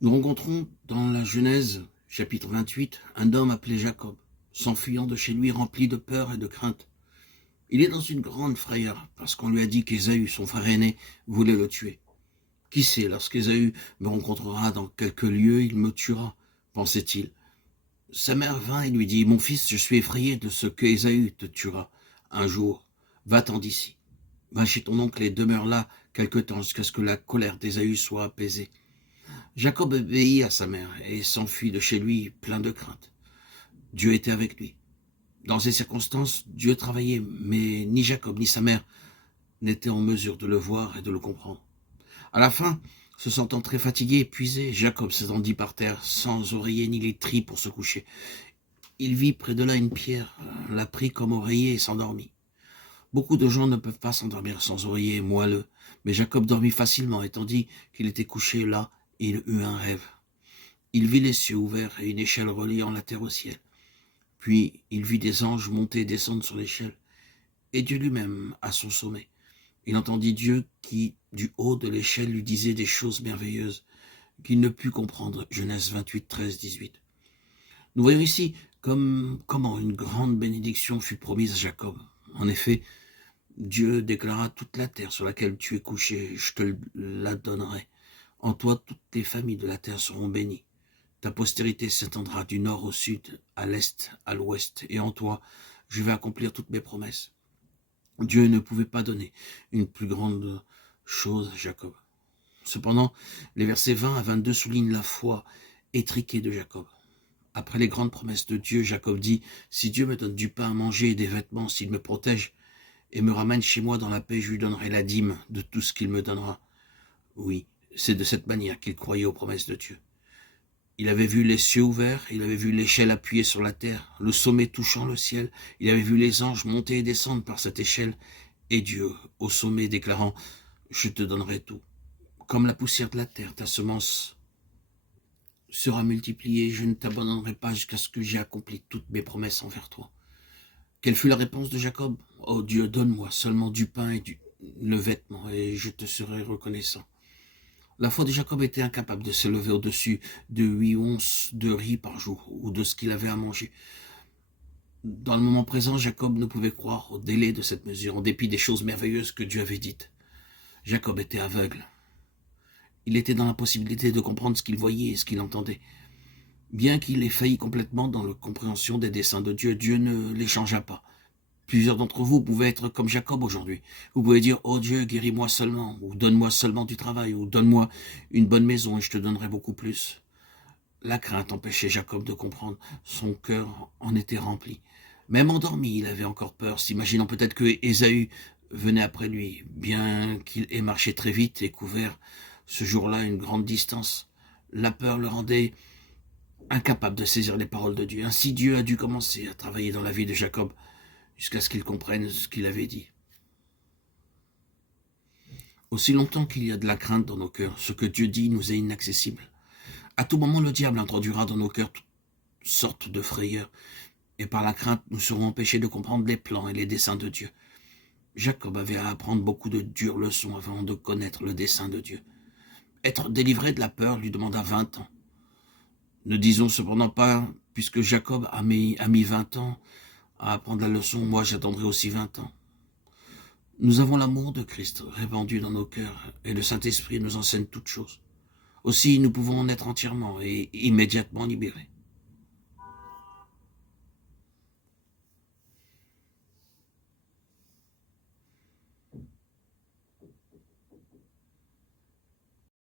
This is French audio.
Nous rencontrons dans la Genèse, chapitre 28, un homme appelé Jacob, s'enfuyant de chez lui rempli de peur et de crainte. Il est dans une grande frayeur, parce qu'on lui a dit qu'Ésaü, son frère aîné, voulait le tuer. Qui sait, lorsqu'Ésaü me rencontrera dans quelque lieu, il me tuera, pensait-il. Sa mère vint et lui dit, « Mon fils, je suis effrayé de ce que Ésaü te tuera un jour. Va-t'en d'ici. Va chez ton oncle et demeure là quelque temps jusqu'à ce que la colère d'Ésaü soit apaisée. » Jacob obéit à sa mère et s'enfuit de chez lui plein de crainte. Dieu était avec lui. Dans ces circonstances, Dieu travaillait, mais ni Jacob ni sa mère n'étaient en mesure de le voir et de le comprendre. À la fin, se sentant très fatigué, épuisé, Jacob s'étendit par terre, sans oreiller ni literie pour se coucher. Il vit près de là une pierre, la prit comme oreiller et s'endormit. Beaucoup de gens ne peuvent pas s'endormir sans oreiller moelleux, mais Jacob dormit facilement, et tandis qu'il était couché là, il eut un rêve. Il vit les cieux ouverts et une échelle reliant la terre au ciel. Puis il vit des anges monter et descendre sur l'échelle, et Dieu lui-même à son sommet. Il entendit Dieu qui, du haut de l'échelle, lui disait des choses merveilleuses qu'il ne put comprendre. Genèse 28, 13, 18. Nous voyons ici comment une grande bénédiction fut promise à Jacob. En effet, Dieu déclara toute la terre sur laquelle tu es couché, je te la donnerai. En toi, toutes les familles de la terre seront bénies. Ta postérité s'étendra du nord au sud, à l'est, à l'ouest, et en toi, je vais accomplir toutes mes promesses. Dieu ne pouvait pas donner une plus grande chose à Jacob. Cependant, les versets 20 à 22 soulignent la foi étriquée de Jacob. Après les grandes promesses de Dieu, Jacob dit, « Si Dieu me donne du pain à manger et des vêtements, s'il me protège et me ramène chez moi dans la paix, je lui donnerai la dîme de tout ce qu'il me donnera. » Oui, c'est de cette manière qu'il croyait aux promesses de Dieu. Il avait vu les cieux ouverts, il avait vu l'échelle appuyée sur la terre, le sommet touchant le ciel, il avait vu les anges monter et descendre par cette échelle, et Dieu, au sommet, déclarant, « Je te donnerai tout. Comme la poussière de la terre, ta semence sera multipliée, je ne t'abandonnerai pas jusqu'à ce que j'aie accompli toutes mes promesses envers toi. » Quelle fut la réponse de Jacob? « Oh Dieu, donne-moi seulement du pain et le vêtement, et je te serai reconnaissant. » La foi de Jacob était incapable de s'élever au-dessus de 8 onces de riz par jour, ou de ce qu'il avait à manger. Dans le moment présent, Jacob ne pouvait croire au délai de cette mesure, en dépit des choses merveilleuses que Dieu avait dites. Jacob était aveugle. Il était dans l'impossibilité de comprendre ce qu'il voyait et ce qu'il entendait. Bien qu'il ait failli complètement dans la compréhension des desseins de Dieu, Dieu ne les changea pas. Plusieurs d'entre vous pouvaient être comme Jacob aujourd'hui. Vous pouvez dire, « Oh Dieu, guéris-moi seulement, ou donne-moi seulement du travail, ou donne-moi une bonne maison et je te donnerai beaucoup plus. » La crainte empêchait Jacob de comprendre. Son cœur en était rempli. Même endormi, il avait encore peur, s'imaginant peut-être que Ésaü venait après lui, bien qu'il ait marché très vite et couvert ce jour-là une grande distance. La peur le rendait incapable de saisir les paroles de Dieu. Ainsi Dieu a dû commencer à travailler dans la vie de Jacob, jusqu'à ce qu'il comprenne ce qu'il avait dit. Aussi longtemps qu'il y a de la crainte dans nos cœurs, ce que Dieu dit nous est inaccessible. À tout moment, le diable introduira dans nos cœurs toutes sortes de frayeurs, et par la crainte, nous serons empêchés de comprendre les plans et les desseins de Dieu. Jacob avait à apprendre beaucoup de dures leçons avant de connaître le dessein de Dieu. Être délivré de la peur lui demanda 20 ans. Ne disons cependant pas, puisque Jacob a mis 20 ans à apprendre la leçon, moi j'attendrai aussi 20 ans. Nous avons l'amour de Christ répandu dans nos cœurs, et le Saint-Esprit nous enseigne toutes choses. Aussi, nous pouvons en être entièrement et immédiatement libérés.